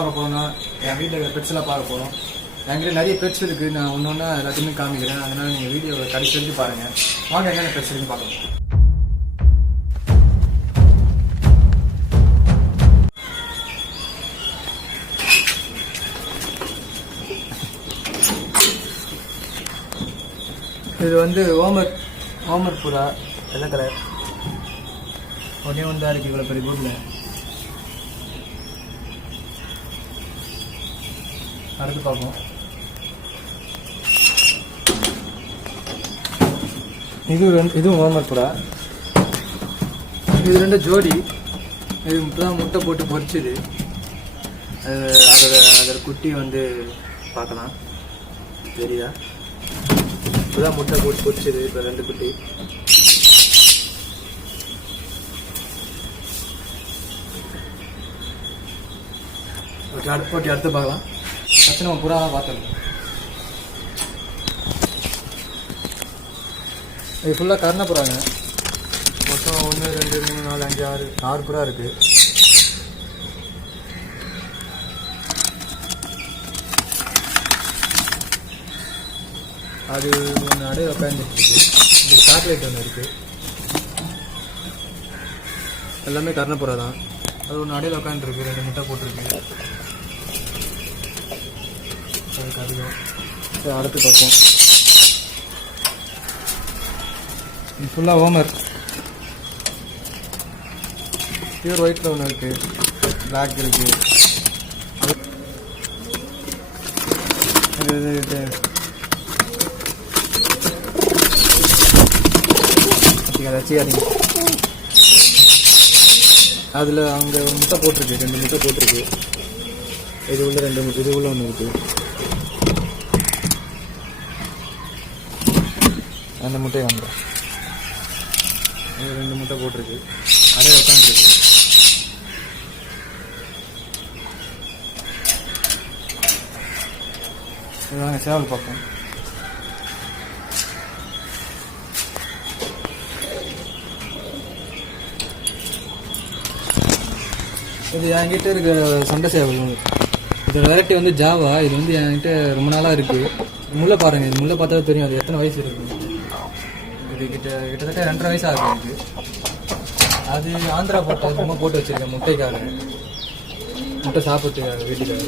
பார்க்க போகிறோம்னா என் வீட்டில் இருக்கிற பெட்ஸ்லாம் பார்க்க போகிறோம். என்கிட்ட நிறைய பெட்ஸ் இருக்குது. நான் ஒன்று ஒன்றா எல்லாத்தையுமே காமிக்கிறேன். அதனால் நீங்கள் வீடியோவை கடைசி வரைக்கும் பாருங்கள். வாங்க என்னென்ன பெட்ஸ் இருக்குன்னு பார்க்கலாம். இது வந்து ஓமர் புறா வெள்ளை கலர். ஒன்றே ஒன்று தான் இருக்குது இவ்வளோ பெரிய கூட்டில். அடுத்து பார்ப்போம். இதுவும் ஓமர் புறா. இது ரெண்டு ஜோடி. இது இப்போதான் முட்டை போட்டு பொரிச்சுது. அதோட குட்டி வந்து பார்க்கலாம். தெரியுதா? இப்போதான் முட்டை போட்டு பொரிச்சுது. இப்போ ரெண்டு குட்டி. போட்டி அடுத்து பார்க்கலாம். ஃபஸ்ட்டு நம்ம புறாவை பார்த்துருக்கோம். இது ஃபுல்லாக கருணை புறாங்க. மொத்தம் 1 2 3 4 5 6 புறா இருக்குது. அது ஒன்று அடையில் உட்காந்துருக்கு. இந்த சாக்லேட் ஒன்று இருக்குது. எல்லாமே கருணை புறா தான். அது ஒன்று அடையில் உட்காந்துருக்கு. 2 முட்டை போட்டிருக்கு. அதுக்கு அதிகம். அடுத்து பார்ப்போம். இது ஃபுல்லாக ஓமர். பியூர் ஒயிட்டில் ஒன்று இருக்குது. பிளாக் இருக்குது. வச்சுக்காதீங்க. அதில் அங்கே முட்டை போட்டிருக்கு. 2 முட்டை போட்டிருக்கு. இது உள்ள 2 முட்டை. இது உள்ள ஒன்று இருக்குது. அந்த முட்டையை வாங்குறேன். இது 2 முட்டை போட்டிருக்கு. அடையை உட்காந்துருக்கு. இது வாங்க சேவல் பார்ப்போம். இது என்கிட்ட இருக்கிற சண்டை சேவல். இதோட வெரைட்டி வந்து ஜாவா. இது வந்து என்கிட்ட ரொம்ப நாளாக இருக்குது. முல்லை பாருங்கள். இது முல்லை பார்த்தா தெரியும் அது எத்தனை வயசு இருக்குது. இது கிட்டத்தட்ட 2.5 வயசு ஆகுது. அது ஆந்திரா போட்டு ரொம்ப போட்டு வச்சுருக்கேன் முட்டைக்காக. முட்டை சாப்பிட்றதுக்காக வீட்டுக்காக.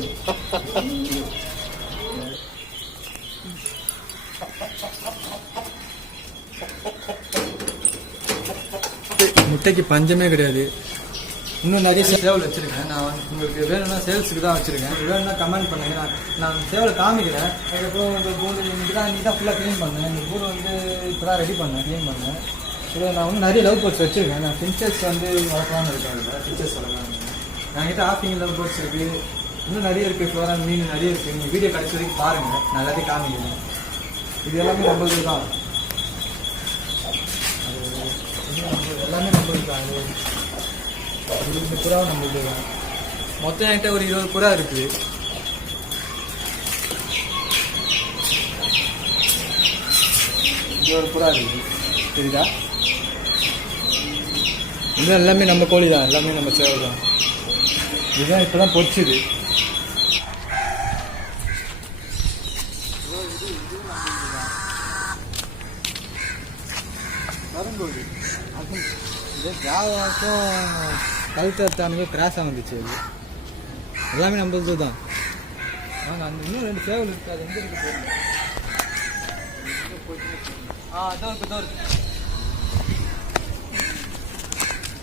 முட்டைக்கு பஞ்சமே கிடையாது. இன்னும் நிறைய சேவல் வச்சுருக்கேன். நான் உங்களுக்கு வேணும்னா சேல்ஸுக்கு தான் வச்சுருக்கேன். வேணும்னா கமெண்ட் பண்ணுங்கள். நான் சேவலை காமிக்கிறேன். அதுக்கப்புறம் இந்த கூண்டு இன்றைக்கி தான் ஃபுல்லாக க்ளீன் பண்ணேன். இந்த கூடு வந்து இப்போ தான் ரெடி பண்ணேன், க்ளீன் பண்ணேன். இதில் நான் வந்து நிறைய லவ் பேர்ட்ஸ் வச்சுருக்கேன். நான் ஃபின்ச்சர்ஸ் வந்து வளர்க்கலான்னு இருக்கேன். அதில் ஃபின்ச்சர்ஸ் வளர்க்கலான்னு இருக்கேன். என்கிட்ட ஆஃபிங் லவ் பேர்ட்ஸ் இருக்குது. இன்னும் நிறைய இருக்குது. ஃப்ளோரா மீன் நிறைய இருக்குது. நீங்கள் வீடியோ கடைசி வரைக்கும் பாருங்கள். நான் எல்லாத்தையும் காமிக்கிறேன். இது எல்லாமே நம்மளுக்கு தான். அது எல்லாமே நம்மளுக்கு தான். அது 20 புறா நம்மளுக்கு தான். மொத்தம் என்கிட்ட ஒரு 20 புறா இருக்குது. இது ஒரு புறா இருக்குது. சரிதா? இது எல்லாமே நம்ம கோழி தான். எல்லாமே நம்ம சேவல் தான். இதுதான் இப்போ தான் பொரிச்சுது. கருங்கோழி. அது இதே ஜாவாக்கும் கல்கத்தானுக்கும் கிராஸாக வந்துச்சு. அது எல்லாமே நம்மளது தான். நாங்கள் அந்த இன்னும் 2 சேவல் இருக்குது. அது எங்கே இருக்குது? அதான் இருக்குது.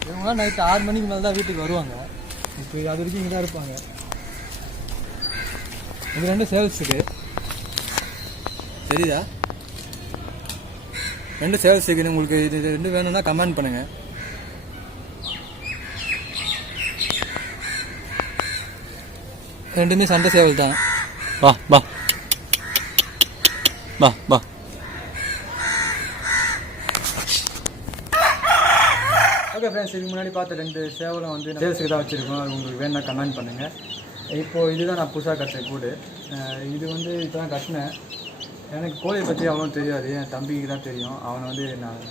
இவங்களாம் நைட்டு 6 மணிக்கு மேலே தான் வீட்டுக்கு வருவாங்க. இப்போ அது வரைக்கும் இங்கே தான் இருப்பாங்க. இது 2 சேல்ஸுக்கு. தெரியுதா? 2 சேல்ஸுக்கு. உங்களுக்கு இது 2 வேணும்னா கமெண்ட் பண்ணுங்கள். ரெண்டுமே சண்டை சேவல் தான். வா வா வா வா. ஓகே ஃப்ரெண்ட்ஸ், இதுக்கு முன்னாடி பார்த்த 2 சேவலும் வந்து சேல்ஸுக்கு தான் வச்சுருக்கோம். அது உங்களுக்கு வேணும்னா கமெண்ட் பண்ணுங்கள். இப்போது இதுதான் நான் புதுசாக கட்டின கூடு. இது வந்து இப்போ தான் கட்டினேன். எனக்கு கோழியை பற்றி அவ்வளோ தெரியாது. என் தம்பிக்கு தான் தெரியும். அவனை வந்து நான்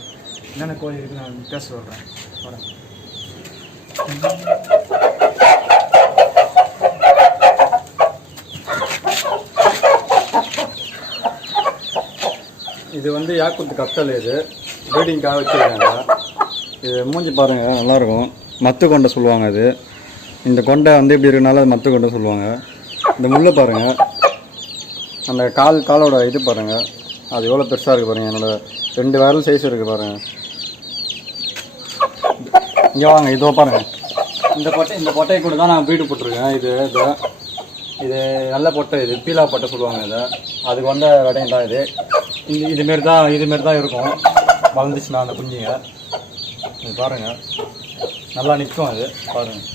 என்னென்ன கோழி இருக்குன்னு நான் பேச சொல்கிறேன். வரேன். இது வந்து யாக்குத்து கத்தல், இது ப்ரீடிங்காக வச்சுருக்காங்க. இது மூஞ்சி பாருங்கள், நல்லாயிருக்கும். மத்து கொண்டை சொல்லுவாங்க. இது இந்த கொண்டை வந்து இப்படி இருக்கனால மத்து கொண்டை சொல்லுவாங்க. இந்த முள்ளை பாருங்கள், அந்த காலோட இது பாருங்கள், அது எவ்வளோ பெருசாக இருக்குது பாருங்கள். என்னோடய 2 விரல் சைஸ் இருக்குது பாருங்கள். இங்கே வாங்க, இதோ பாருங்கள். இந்த பொட்டையை கூட தான் நான் வீடு போட்டிருக்கேன். இது நல்ல பொட்டை, இது பீலா பொட்டை சொல்லுவாங்க. இதை அதுக்கு வந்த விடையும் தான் இது. இதுமாரி தான் இருக்கும் வளர்ந்துச்சுன்னா அந்த குஞ்சுங்க. இது பாருங்கள், நல்லா நிற்கும். அது பாருங்கள்.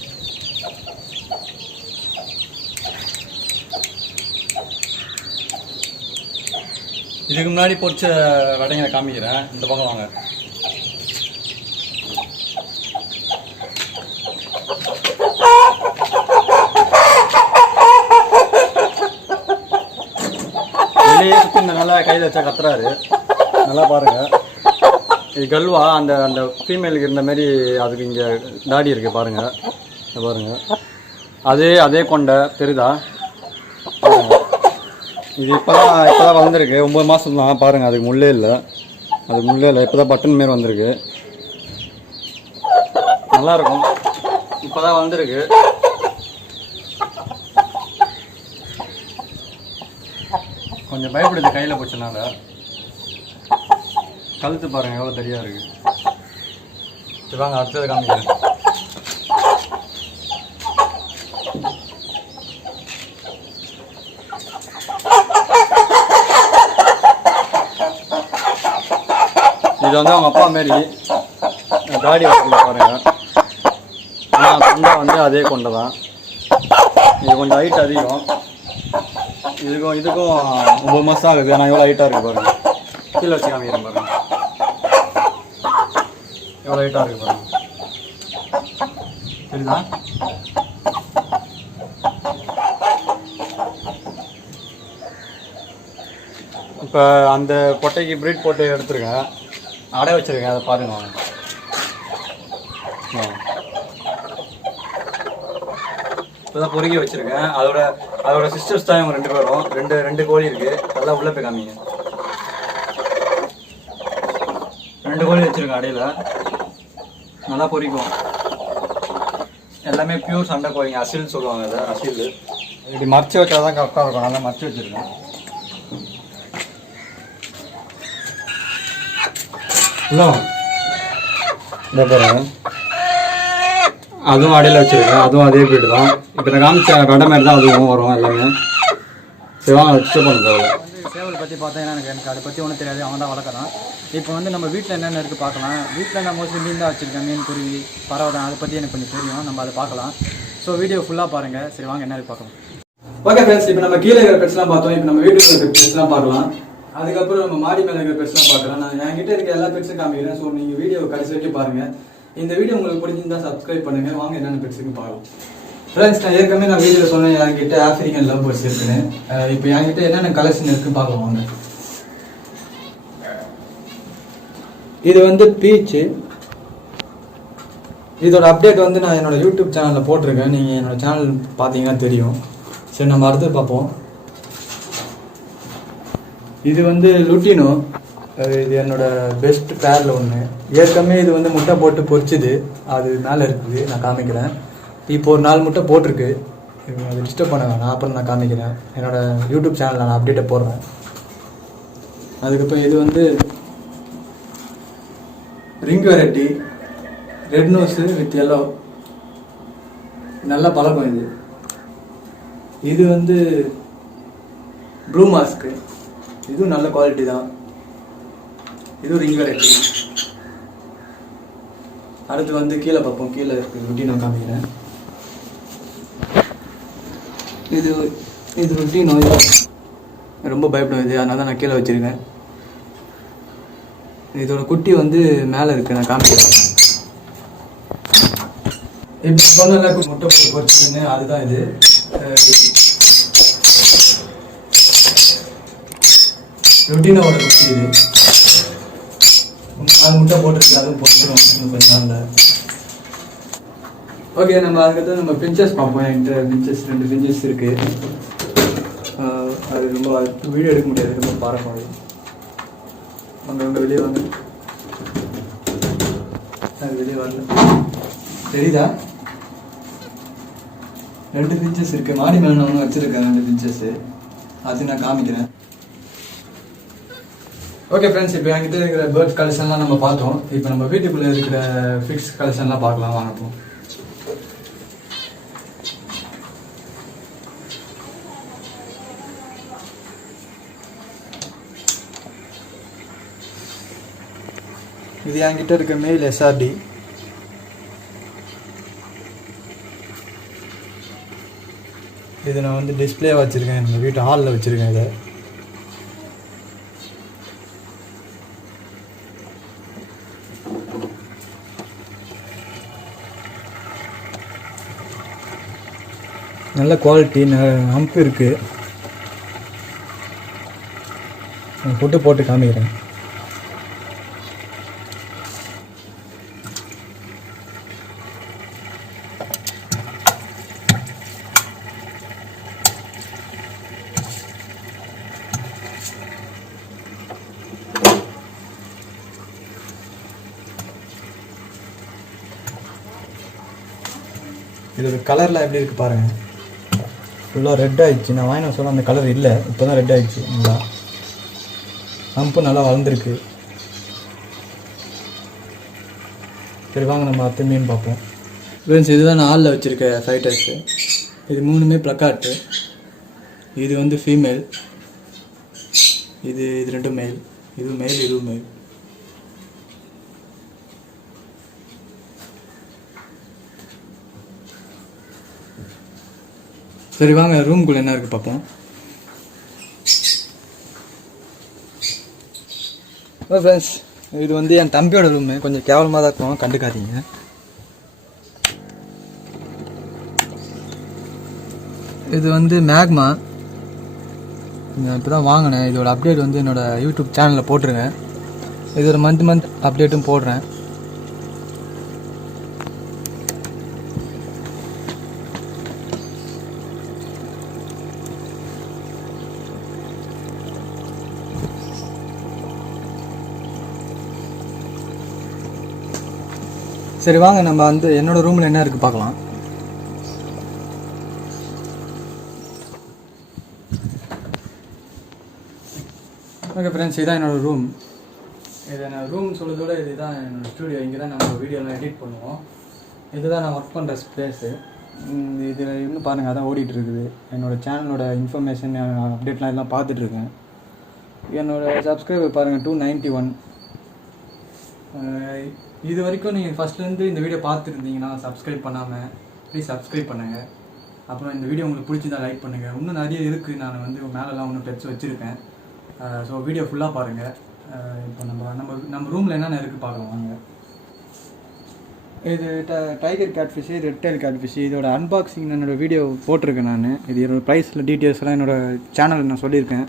இதுக்கு முன்னாடி பொறிச்ச விடைங்களை காமிக்கிறேன். இந்த பக்கம் வாங்க. வெளியே நல்லா கையில் வச்சா கத்துறாரு. நல்லா பாருங்கள். இது கல்வா, அந்த ஃபீமேலுக்கு இருந்த மாதிரி அதுக்கு இங்கே தாடி இருக்குது பாருங்கள். இதை பாருங்கள், அதே கொண்டை தெரியுதா? இது இப்போ தான் வளர்ந்துருக்கு. 9 மாதம் தான் பாருங்கள். அதுக்கு முள்ளே இல்லை, இப்போ தான் பட்டன் மாரி வந்திருக்கு. நல்லாயிருக்கும். இப்போ தான் வளர்ந்துருக்கு. கொஞ்சம் பயப்படுது கையில் போச்சனால. கழுத்து பாருங்கள் எவ்வளோ தெரியா இருக்குது. இது வாங்க, அடுத்தது காமிக்கிறேன். இது வந்து அவங்க அப்பா மாரி தாடி வளர்க்கல பாருங்கள். ஆனால் கொண்டை வந்து அதே கொண்டை தான். இது கொஞ்சம் ஹைட் அதிகம். இதுக்கும் 9 மாதம் ஆகுது. ஆனால் எவ்வளோ ஹைட்டாக இருக்குது பாருங்கள். கீழே வச்சு காமிக்கிறேன் பாருங்கள், எவ்வளோ ஹைட்டாக இருக்குது பாருங்கள். சரிதா? இப்போ அந்த பொட்டைக்கு ப்ரீட் போட்டு எடுத்துருக்கேன், அடை வச்சுருக்கேன். அதை பாருங்க வாங்க. இப்போ தான் பொறுக்கி வச்சுருக்கேன். அதோட சிஸ்டர்ஸ் தான் இவங்க 2 பேரும். ரெண்டு கோழி இருக்குது. நல்லா உள்ளே போய் காமிங்க. 2 கோழி வச்சுருக்கேன் அடையில். நல்லா பொரிக்கும். எல்லாமே பியூர் சண்டை கோழிங்க. அசில் சொல்லுவாங்க. அதை அசில் இப்படி மறைச்சி வச்சா தான் கரெக்டாக இருக்கும். நல்லா மறைச்சி வச்சுருக்கேன். இல்லை இந்த பாருங்க, அதுவும் அடையில் வச்சுருக்கேன். அதுவும் அதே வீடு தான். இப்போ நான் காமிச்ச கடை மாதிரி தான் அதுவும் வரும் எல்லாமே. சரி வாங்க, டிஸ்டர்ப் பண்ணுறது. சேவல் பற்றி பார்த்தீங்கன்னா எனக்கு அதை பற்றி ஒன்றும் தெரியாது. அவன் தான் வளர்க்குறான். இப்போ வந்து நம்ம வீட்டில் என்னென்ன இருக்குது பார்க்கலாம். வீட்டில் நான் மோஸ்ட்லி மீன் தான் வச்சுருக்கேன். மீன், குருவி, பறவை தான். அதை பற்றி எனக்கு கொஞ்சம் தெரியும். நம்ம அதை பார்க்கலாம். ஸோ வீடியோ ஃபுல்லாக பாருங்கள். சரி வாங்க, என்ன பார்க்கலாம். ஓகே ஃப்ரெண்ட்ஸ், இப்போ நம்ம கீழே இருக்கிற பெட்ஸ்லாம் பார்த்தோம். இப்போ நம்ம வீட்டில் இருக்கிற பெட்ஸ்லாம் பார்க்கலாம். அதுக்கப்புறம் நம்ம மாடி மேலே இருக்கிற பெட்ஸ்லாம் பார்க்கலாம். நான் என்கிட்ட இருக்க எல்லா பெட்ஸும் காமிக்கிறேன். ஸோ நீங்கள் வீடியோ கடைசி வரைக்கும் பாருங்கள். இந்த வீடியோ உங்களுக்கு பிடிச்சிருந்தா சப்ஸ்கிரைப் பண்ணுங்கள். வாங்க என்னென்ன பெட்ஸுக்கு பார்க்கலாம். ஃப்ரெண்ட்ஸ், நான் ஏற்கனவே நான் வீடியோ சொன்னேன் என்கிட்ட ஆஃப்ரிக்கன் லவ் பேர்ட்ஸ் இருக்குன்னு. இப்போ என்கிட்ட என்னென்ன கலெக்ஷன் இருக்குன்னு பார்க்கலாம் வாங்க. இது வந்து பீச்சு. இதோட அப்டேட் வந்து நான் என்னோட யூடியூப் சேனலில் போட்டிருக்கேன். நீங்கள் என்னோட சேனல் பார்த்தீங்கன்னா தெரியும். சரி, நம்ம அடுத்து பார்ப்போம். இது வந்து லுட்டினோ. இது என்னோட பெஸ்ட் பேரில் ஒன்று. ஏற்கனவே இது வந்து முட்டை போட்டு பொரிச்சுது. அது மேலே இருக்குது, நான் காமிக்கிறேன். இப்போ ஒரு 4 முட்டை போட்டிருக்கு. அதை டிஸ்டர்ப் பண்ண வேணாம், அப்புறம் நான் காமிக்கிறேன். என்னோட யூடியூப் சேனலில் நான் அப்டேட்டை போடுறேன். அதுக்கப்புறம் இது வந்து ring variety, red nose with yellow. நல்ல பழக்கம் இது. இது வந்து ப்ளூ மாஸ்க்கு. இதுவும் நல்ல குவாலிட்டி தான். இதுவும் ரிங் வெரைட்டி. அடுத்து வந்து கீழே பார்ப்போம். கீழே இருக்குது ரொட்டி நான் காமிக்கிறேன். இது ரொட்டி நோய் ரொம்ப பயப்படும் இது, அதனால தான் நான் கீழே வச்சுருக்கேன். இதோட குட்டி வந்து மேலே இருக்குது, நான் காமிக்கிறேன். இப்போ சொன்ன முட்டை போட்டு பொறிச்சுன்னு அதுதான் இது. ரொட்டினோட குட்டி இது. 4 முட்டை போட்டிருக்கு. அதுவும் பொறிச்சிடும் இன்னும் கொஞ்ச நாளில். ஓகே, நம்ம அதுக்கடுத்து நம்ம பிஞ்சஸ் பார்ப்போம். என்கிட்ட பிஞ்சஸ் 2 பிஞ்சஸ் இருக்குது. அது ரொம்ப வீடியோ எடுக்க முடியாது, ரொம்ப பாரமாக. அங்கே வெளியே வாங்க. அது வெளியே வரல, தெரியுதா? 2 பிஞ்சஸ் இருக்குது. மாடி மேலே நான் ஒன்று வச்சுருக்கேன் 2 பிஞ்சஸ்ஸு. அது நான் காமிக்கிறேன். ஓகே ஃப்ரெண்ட்ஸ், இப்போ என்கிட்ட இருக்கிற பேர்ட்ஸ் கலெக்ஷன்லாம் நம்ம பார்த்தோம். இப்போ நம்ம வீட்டுக்குள்ளே இருக்கிற ஃபிக்ஸ் கலெக்ஷன்லாம் பார்க்கலாம் வாங்கப்போம். இது என்கிட்ட இருக்க மேல் SRD. இது நான் வந்து டிஸ்பிளே வச்சுருக்கேன், நம்ம வீட்டு ஹாலில் வச்சுருக்கேன். இதை நல்ல குவாலிட்டி ஹம்ப் இருக்குது. நான் ஃபுட்டு போட்டு காமிக்கிறேன். இதோட கலர்லாம் எப்படி இருக்குது பாருங்கள். ஃபுல்லாக ரெட் ஆகிடுச்சு. நான் வாங்கின சொல்ல அந்த கலர் இல்லை, இப்போ தான் ரெட் ஆகிடுச்சு. நல்லா ஹம்பு நல்லா வளர்ந்துருக்கு. சரி வாங்க நம்ம அடுத்த மீன் பார்ப்போம். ஃப்ரெண்ட்ஸ், இதுதான் நான் ஹாலில் வச்சுருக்க ஃபைட்டர்ஸு. இது 3மே ப்ளக்கார்ட்டு. இது வந்து ஃபீமேல், இது 2 மேல். இது மேல், இதுவும் மேல். சரி வாங்க ரூம்குள்ளே என்ன இருக்குது பார்ப்போம். ஃப்ரெண்ட்ஸ், இது வந்து என் தம்பியோட ரூமு. கொஞ்சம் கேவலமாக தான் இருக்கும், கண்டுக்காதீங்க. இது வந்து மேக்மா. நான் இப்போ தான் வாங்கினேன். இதோட அப்டேட் வந்து என்னோடய யூடியூப் சேனலில் போட்டிருக்கேன். இது ஒரு மந்த் அப்டேட்டும் போடுறேன். சரி வாங்க நம்ம வந்து என்னோடய ரூமில் என்ன இருக்குது பார்க்கலாம். ஓகே ஃப்ரெண்ட்ஸ், இதுதான் என்னோடய ரூம். இதை நான் ரூம் சொல்கிறதோட இதுதான் என்னோடய ஸ்டூடியோ. இங்கே தான் நம்ம வீடியோலாம் எடிட் பண்ணுவோம். இதுதான் நான் ஒர்க் பண்ணுற ஸ்பேஸு. இதில் இன்னும் பாருங்கள், அதான் ஓடிட்டு இருக்குது. என்னோடய சேனலோட இன்ஃபர்மேஷன் அப்டேட்லாம் எல்லாம் பார்த்துட்ருக்கேன். என்னோடய சப்ஸ்கிரைபர் பாருங்கள் 291. இது வரைக்கும் நீங்கள் ஃபஸ்ட்லேருந்து இந்த வீடியோ பார்த்துருந்தீங்கன்னா சப்ஸ்கிரைப் பண்ணாமல் ப்ளீஸ் சப்ஸ்கிரைப் பண்ணுங்கள். அப்புறம் இந்த வீடியோ உங்களுக்கு பிடிச்சிதான் லைக் பண்ணுங்கள். இன்னும் நிறைய இருக்குது. நான் வந்து மேலெலாம் இன்னும் பெட்ஸ் வச்சுருக்கேன். ஸோ வீடியோ ஃபுல்லாக பாருங்கள். இப்போ நம்ம ரூமில் என்னென்ன இருக்குது பார்க்கலாம் வாங்க. இது tiger catfish, red tail catfish. இதோட அன்பாக்சிங் என்னோடய வீடியோ போட்டிருக்கேன் நான். இது என்னோடய ப்ரைஸில் டீட்டெயில்ஸ்லாம் என்னோடய சேனலில் நான் சொல்லியிருக்கேன்.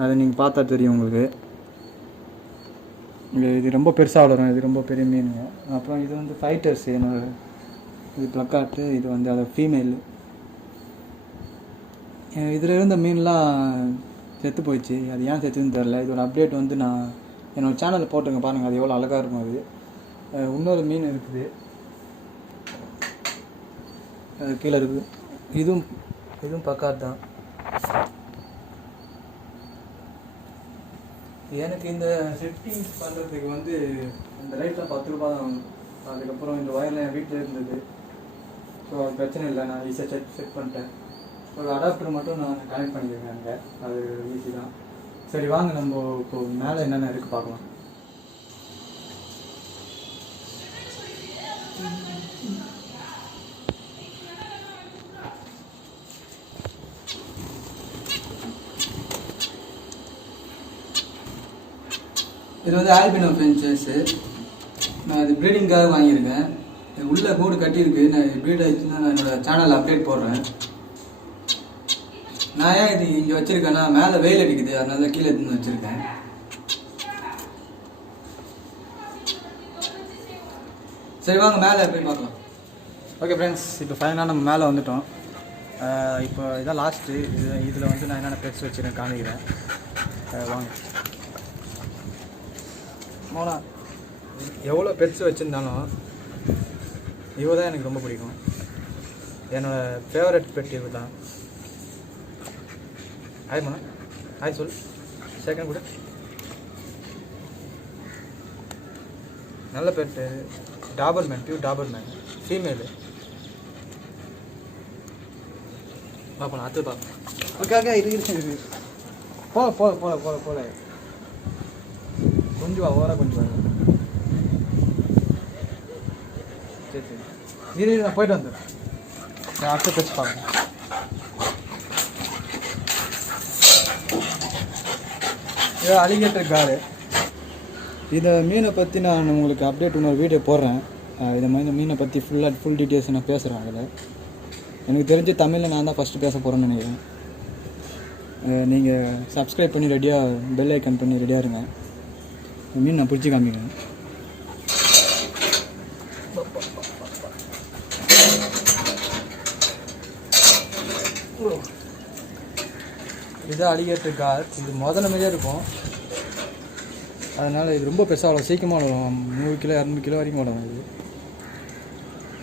அதை நீங்கள் பார்த்தா தெரியும் உங்களுக்கு. இது ரொம்ப பெருசாக வளரும். இது ரொம்ப பெரிய மீனுங்க. அப்புறம் இது வந்து ஃபைட்டர்ஸ். என்னோட இது ப்ளக்கார்ட்டு. இது வந்து அதை ஃபீமேல். இதில் இருந்த மீன்லாம் செத்து போயிடுச்சு. அது ஏன் செத்துன்னு தெரில. இதோட அப்டேட் வந்து நான் என்னோடய சேனலில் போட்டுங்க பாருங்கள். அது எவ்வளோ அழகாக இருக்கும். அது இன்னொரு மீன் இருக்குது, அது கீழே இருக்குது. இதுவும் ப்ளக்கார்ட் தான். எனக்கு இந்த செட்டிங்ஸ் பண்ணுறதுக்கு வந்து இந்த லைட்லாம் 10 ரூபா தான் ஆகும். அதுக்கப்புறம் இந்த ஒயர்லாம் என் வீட்டில் இருந்தது. ஸோ அது பிரச்சனை இல்லை, நான் ஈஸியாக செட் பண்ணிட்டேன். ஒரு அடாப்டர் மட்டும் நான் கனெக்ட் பண்ணியிருக்கேன் அங்கே. அது ஈஸி தான். சரி வாங்க நம்ம இப்போ மேலே என்னென்ன இருக்குது பார்க்கலாம். இது வந்து ஆல்பினோ ஃபின்ச்சஸ்ஸு. நான் இது ப்ரீடிங்காக வாங்கியிருக்கேன். இது உள்ளே கூடு கட்டியிருக்கு. நான் ப்ரீட் ஆகிடுச்சுன்னா நான் என்னோடய சேனலில் அப்டேட் போடுறேன். நான் ஏன் இது இங்கே வச்சுருக்கேன்னா மேலே வெயில் அடிக்குது, அதனால கீழே எடுத்துன்னு வச்சுருக்கேன். சரி வாங்க மேலே போய் பார்க்கலாம். ஓகே ஃப்ரெண்ட்ஸ், இப்போ ஃபைனலாக நம்ம மேலே வந்துட்டோம். இப்போ இதான் லாஸ்ட்டு. இதில் வந்து நான் என்னென்ன பெட்ஸ் வச்சுருக்கேன் காமிக்கிறேன். வாங்க. மோனா எவ்வளோ பெட்ஸ் வச்சுருந்தாலும் இவ தான் எனக்கு ரொம்ப பிடிக்கும். என்னோடய ஃபேவரட் பெட் இவ தான். ஹாய் மோனா, ஹாய் சொல். செகண்ட் கூட நல்ல pet. Doberman, pure Doberman, female. பார்ப்போம், அடுத்து பார்ப்போம். ஓகே இது போல கொஞ்சம் ஓவரா கொஞ்சம் வா. சரி நான் போயிட்டு வந்துடுறேன். நான் அடுத்த பேச்சு பார்க்குறேன். இது அலிகேட்டர் காரு. இந்த மீனை பற்றி நான் உங்களுக்கு அப்டேட் இன்னொரு வீடியோ போடுறேன். இதை மாதிரி இந்த மீனை பற்றி ஃபுல் டீட்டெயில்ஸ் நான் பேசுகிறேன். அதில் எனக்கு தெரிஞ்சு தமிழில் நான் தான் ஃபஸ்ட்டு பேச போகிறேன்னு நினைக்கிறேன். நீங்கள் சப்ஸ்கிரைப் பண்ணி ரெடியாக பெல் ஐக்கன் பண்ணி ரெடியாக இருங்க. மீன் நான் பிடிச்சி காமிக்கிறேன். இது அலிகேட்டர் கார். இது முதல்ல மாதிரியே இருக்கும். அதனால் இது ரொம்ப பெருசாக அவ்வளோ சீக்கிரமாக வளரும். 100 கிலோ 200 கிலோ வரைக்கும் வளரும்.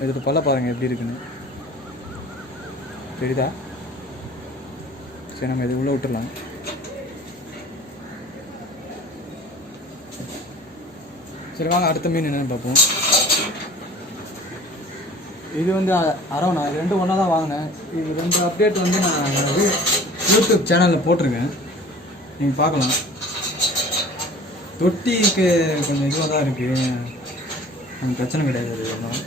இது பல்ல பாருங்கள் எப்படி இருக்குன்னு. தெரியுதா? சரி, நம்ம இது உள்ளே விட்டுடலாம். சரி வாங்க, அடுத்த மீன் என்னென்னு பார்ப்போம். இது வந்து அரோனா. இது ரெண்டும் ஒன்றா தான் வாங்கினேன். இது 2 அப்டேட் வந்து நான் யூடியூப் சேனலில் போட்டிருக்கேன், நீங்கள் பார்க்கலாம். தொட்டிக்கு கொஞ்சம் இதுவாக தான் இருக்குது, எனக்கு பிரச்சனை கிடையாது. அது ஒன்றும்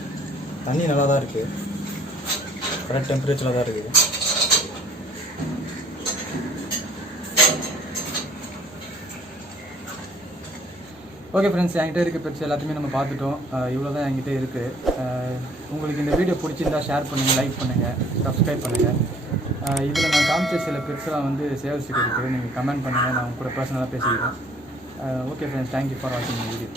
தண்ணி நல்லா தான் இருக்குது, கரெக்ட் டெம்பரேச்சரில் தான் இருக்குது. ஓகே ஃப்ரெண்ட்ஸ், என்கிட்ட இருக்க பெட்ஸ் எல்லாத்தையுமே நம்ம பார்த்துட்டோம். இவ்வளோ தான் என்கிட்ட இருக்குது. உங்களுக்கு இந்த வீடியோ பிடிச்சிருந்தா ஷேர் பண்ணுங்கள், லைக் பண்ணுங்கள், சப்ஸ்கிரைப் பண்ணுங்கள். இதில் நான் காமிச்ச சில பெட்ஸ்லாம் வந்து சேல்ஸுக்கு இருக்குது. நீங்கள் கமெண்ட் பண்ணுங்கள், நான் உங்க கூட பர்சனலாக பேசிக்கிறேன். ஓகே ஃப்ரெண்ட்ஸ், தேங்க்யூ ஃபார் வாட்சிங் மை வீடியோ.